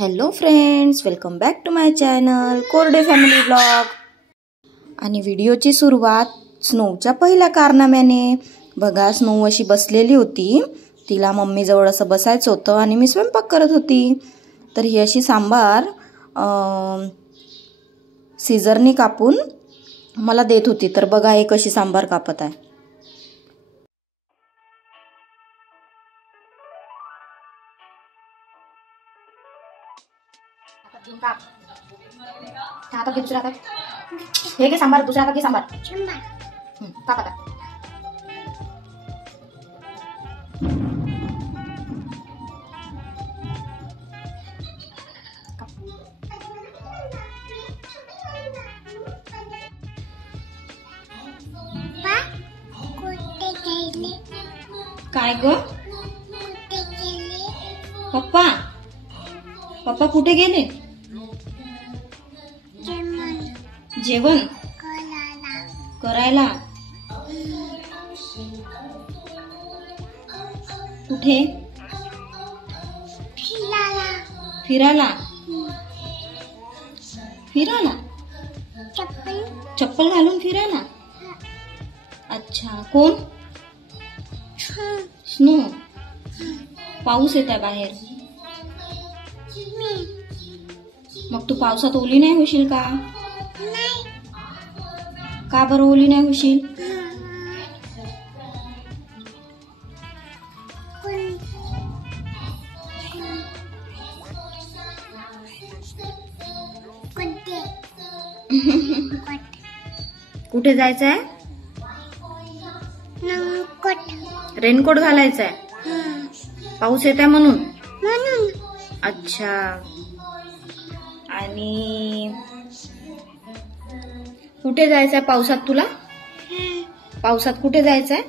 Hello friends, welcome back to my channel Korde family blog. आणि व्हिडिओची सुरुवात स्नोच्या पहिल्या कारनाम्याने। बघा, स्नो अशी बसलेली होती, तिला मम्मीजवळ असं बसायचं होतं आणि मी स्वयंपाक करत होती। तर ही अशी सांबार सीझरनी कापून मला देत होती। तर बघा, एक अशी सांबार कापत आहे। आता घे दुसरा हातात, हे घे सांबार, दुसऱ्या हातात घे सांबार। काप आता। काय ग? पप्पा पप्पा कुठे गेले? जेवण करायला। कुठे? फिरायला। फिरायला चप्पल घालून फिरायला। अच्छा, कोण? स्नो। पाऊस येत आहे बाहेर, मग तू पावसात ओली नाही होशील का? का बरं ओली नाही होशील? कुठे जायचंय? रेनकोट घालायचंय, पाऊस येत आहे म्हणून। अच्छा, आणि कुठे जायचंय पावसात तुला? पावसात कुठे जायचंय?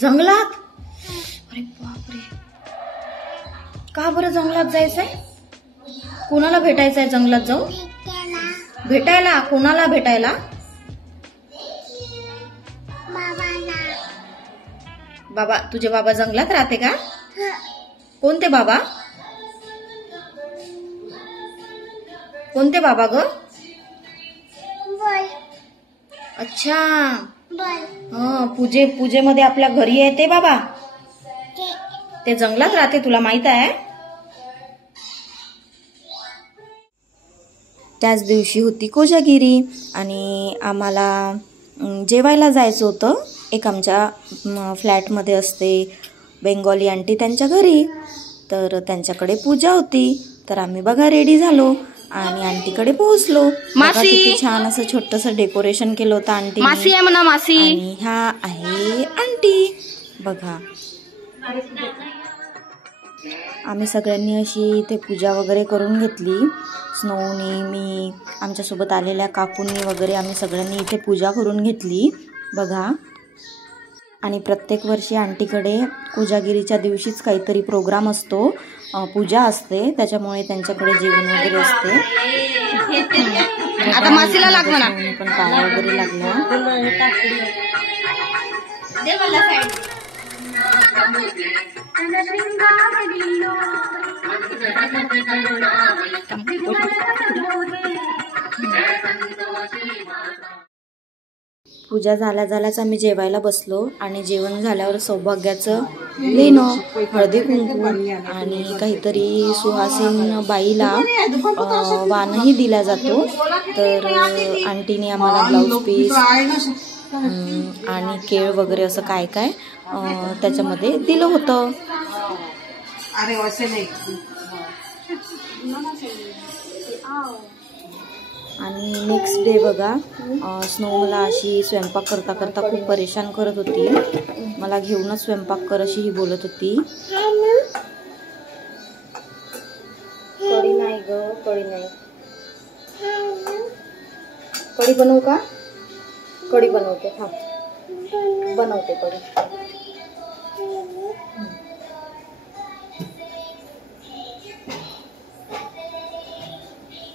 जंगलात। अरे बापरे, का बरं जंगलात जायचंय? कोणाला भेटायचंय जंगलात जाऊन? भेटायला? कोणाला भेटायला? बाबा, तुझे बाबा जंगलात राहते का? कोणते बाबा? कोणते बाबा ग? अच्छा, पूजेमध्ये आपल्या घरी आहे ते बाबा? ते जंगलात राहते, तुला माहित आहे? त्याच दिवशी होती कोजागिरी आणि आम्हाला जेवायला जायचं होतं। एक आमच्या फ्लॅटमध्ये असते बेंगॉली आंटी, त्यांच्या घरी। तर त्यांच्याकडे पूजा होती, तर आम्ही बघा रेडी झालो आणि आंटीकडे पोहोचलो। मासी, किती छान असं छोटंसं डेकोरेशन केलं होतं आंटी। मासी आहे म्हणा, मासी। आणि ह्या आहे आंटी, बघा। आम्ही सगळ्यांनी अशी इथे पूजा वगैरे करून घेतली। स्नोनी, मी, आमच्यासोबत आलेल्या काकूंनी वगैरे आम्ही सगळ्यांनी इथे पूजा करून घेतली, बघा। आणि प्रत्येक वर्षी आंटीकडे कोजागिरीच्या दिवशीच काहीतरी प्रोग्राम असतो, पूजा असते, त्याच्यामुळे त्यांच्याकडे जेवण वगैरे असते। आता मासीला लाग म्हणा, पण पाया वगैरे लागल्या। पूजा झाल्याच आम्ही जेवायला बसलो आणि जेवण झाल्यावर सौभाग्याचं लेणं, हळदी कुंकू आणि काहीतरी सुहासिन बाईला वाणही दिला जातो। तर आंटीने आम्हाला ब्लाऊज पीस आणि केळ वगैरे असं काय काय त्याच्यामध्ये दिलं होतं। आणि नेक्स्ट डे बघा, स्नो मला अशी स्वयंपाक करता करता खूप परेशान करत होती। मला घेऊनच स्वयंपाक कर अशी ही बोलत होती। कढी नाही ग, कढी नाही। कढी बनवू का? कढी बनवते, थांब, बनवते कढी।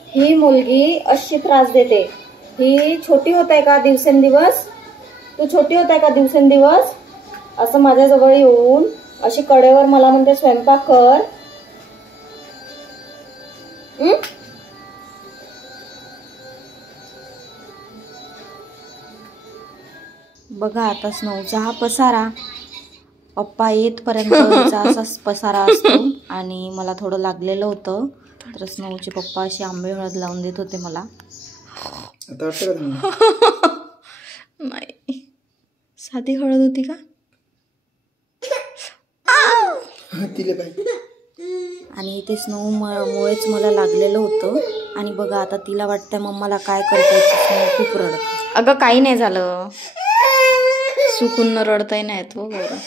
ही मुलगी अशी त्रास देते। ही छोटी होत आहे का दिवसेंदिवस? तू छोटी होत आहे का दिवसेंदिवस? असं माझ्याजवळ येऊन अशी कडेवर मला म्हणते स्वयंपाक कर, बघा आता स्नोचा हा पसारा पप्पा येतपर्यंतचा असाच पसारा असतो. आणि मला थोडं लागलेलं होतं तर स्नोचे पप्पा अशी आंबे हळद लावून देत होते मला. नाही साधी हळद होती का? आणि ते स्नो मुळेच मला लागलेलं होतं. आणि बघा आता तिला वाटतं मम्माला काय करता स्नो खूप रडत. अगं काही नाही झालं, सुकून न रडताही नाही तो. बरं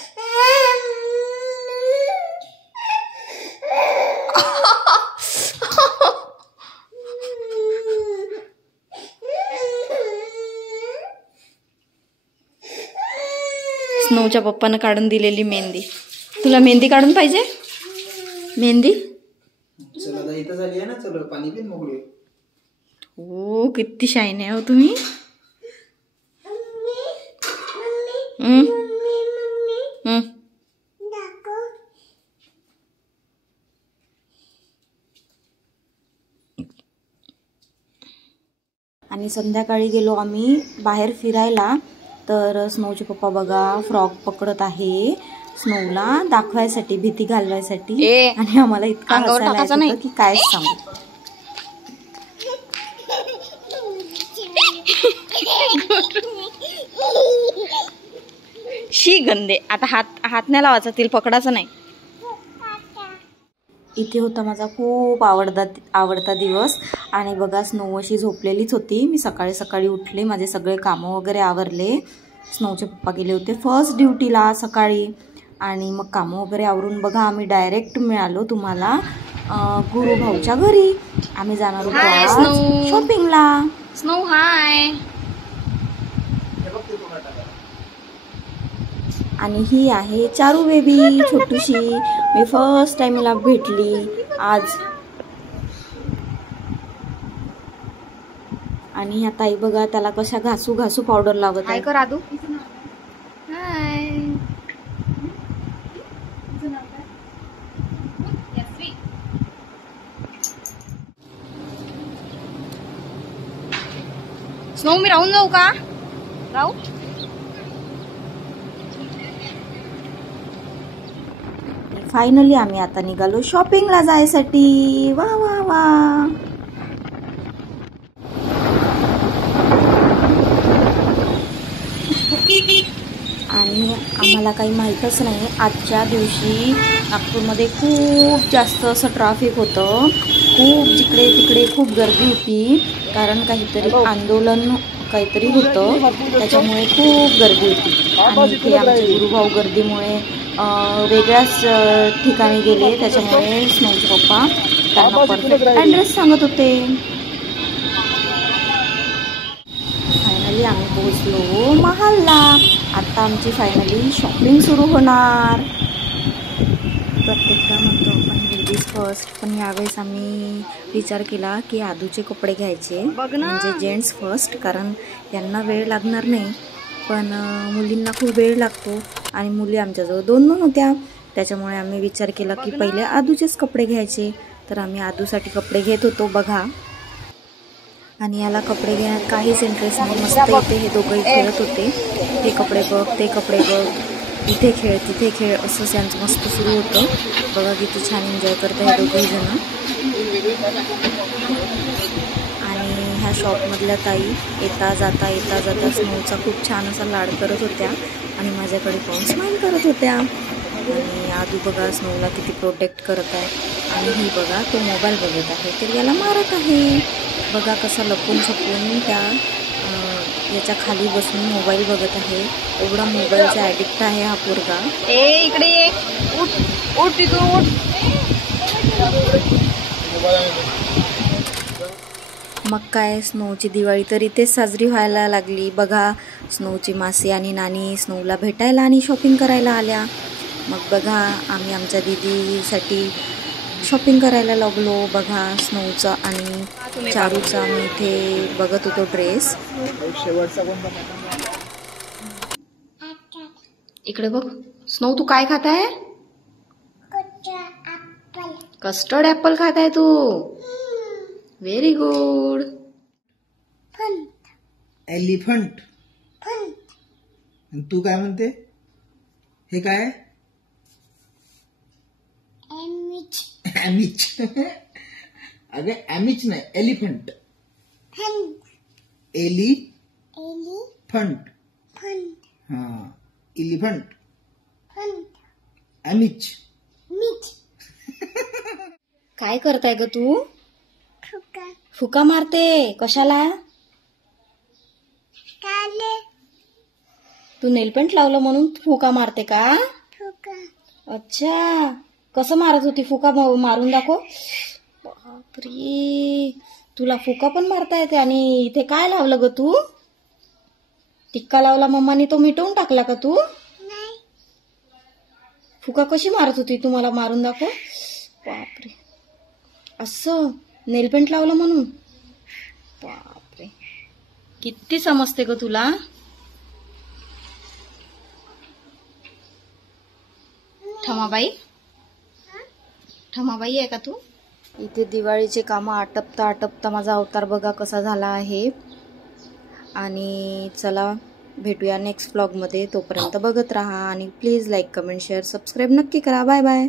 स्नोच्या पप्पानं काढून दिलेली मेहंदी. तुला मेहंदी काढून पाहिजे? मेहंदी हो किती शाईन आहे हो तुम्ही. आणि संध्याकाळी गेलो आम्ही बाहेर फिरायला. तर स्नोचे पप्पा बघा फ्रॉक पकडत आहे स्नोला दाखवायसाठी, भीती घालवायसाठी. आणि आम्हाला इतका हसायला येत होतं की काय सांगू. शी गंदे. आता हात नाही लावायचा, तिला पकडायचं नाही. इथे होता माझा खूप आवडता दिवस. आणि बघा स्नो अशी झोपलेलीच होती. मी सकाळी सकाळी उठले, माझे सगळे कामं वगैरे आवरले. स्नोचे पप्पा गेले होते फर्स्ट ड्युटीला सकाळी. आणि मग कामं वगैरे आवरून बघा आम्ही डायरेक्ट मिळालो तुम्हाला गुरु भाऊच्या घरी. आम्ही जाणार होतो शॉपिंगला. स्नो हाय. आणि ही आहे चारू बेबी छोटूशी. मी फर्स्ट टाइम हिला भेटली आज. आणि ह्या ताई बघा त्याला कशा घासू घासू पावडर लावत आहे. कर आदू. हाय. स्नो मी राहून जाऊ का? राहू. फायनली आम्ही आता निघालो शॉपिंगला जायसाठी. वा वा वा. आणि आम्हाला काही माहीतच नाही आजच्या दिवशी नागपूरमध्ये खूप जास्त असं ट्रॅफिक होतं. खूप जिकडे तिकडे खूप गर्दी होती. कारण काहीतरी आंदोलन काहीतरी होतं त्याच्यामुळे खूप गर्दी होती. आणि इथे आमचे गुरुभाऊ गर्दीमुळे वेगळ्याच ठिकाणी गेले. त्याच्यामुळे स्नोचे पप्पा त्यांना परफेक्ट ॲड्रेस सांगत होते. फायनली आम्ही पोहोचलो महालला. आता आमची फायनली शॉपिंग सुरू होणार. प्रत्येकदा म्हणतो आपण लेडीज फर्स्ट, पण यावेळेस आम्ही विचार केला की आदूचे कपडे घ्यायचे म्हणजे जेंट्स फर्स्ट. कारण यांना वेळ लागणार नाही पण मुलींना खूप वेळ लागतो. आणि मुली आमच्याजवळ 2 होत्या. त्याच्यामुळे आम्ही विचार केला की पहिले आदूचेच कपडे घ्यायचे. तर आम्ही आदूसाठी कपडे घेत होतो बघा. आणि याला कपडे घेण्यात काहीच इंटरेस्ट नाही. मस्त इथे हे दोघंही खेळत होते. हे कपडे बघ, ते कपडे बघ, इथे खेळ तिथे खेळ असंच यांचं मस्त सुरू होतं. बघा किती छान एन्जॉय करतात हे दोघंही जण. आणि ह्या शॉपमधल्या ताई येता जाता स्नोचा खूप छान असा लाड करत होत्या. आणि माझ्याकडे पाहून स्माईल करत होत्या. आणि आदू बघा स्नोला किती प्रोटेक्ट करत आहे. आणि ही बघा तो मोबाईल बघत आहे तर याला मारत आहे. बघा कसा लपून छपून त्या याच्या खाली बसून मोबाईल बघत आहे. एवढा मोबाईलचा ॲडिक्ट आहे हा पोरगा. इकडे ये. उठ तिथून उठ. मग काय स्नोची दिवाळी तर इथेच साजरी व्हायला लागली. बघा स्नोची मासी आणि नानी स्नोला भेटायला आणि शॉपिंग करायला आल्या. मग बघा आम्ही आमच्या दीदीसाठी शॉपिंग करायला लागलो. बघा स्नोचा आणि चारूचा आम्ही इथे बघत होतो ड्रेस. इकडे बघ स्नो तू काय खात आहे? कस्टर्ड ॲपल खात आहे तू. Very good. एलिफंट. तू काय म्हणते? हे काय? ॲमिच. अगं ॲमिच नाही, एलिफंट. एलिफंट. हा, एलिफंट. ॲमिच. काय करताय ग तू? फुका मारते. कशाला? तू नेलपेंट लावलं म्हणून फुका मारते का? अच्छा, कसं मारत होती? फुका मारून दाखव. बापरे, तुला फुका पण मारता येते. आणि इथे काय लावलं ग तू? टिक्का लावला मम्मानी, तो मिटवून टाकला का तू? फुका कशी मारत होती? तू मला मारून दाखव. बापरे, असं नेलपेंट लावलं म्हणून? बापरे, किती समजते ग तुला. ठमाबाई आहे का तू? इथे दिवाळीचे कामं आटपता आटपता माझा अवतार बघा कसा झाला आहे. आणि चला भेटूया नेक्स्ट व्लॉगमध्ये. तोपर्यंत बघत राहा आणि please like, comment, share, subscribe नक्की करा. Bye bye.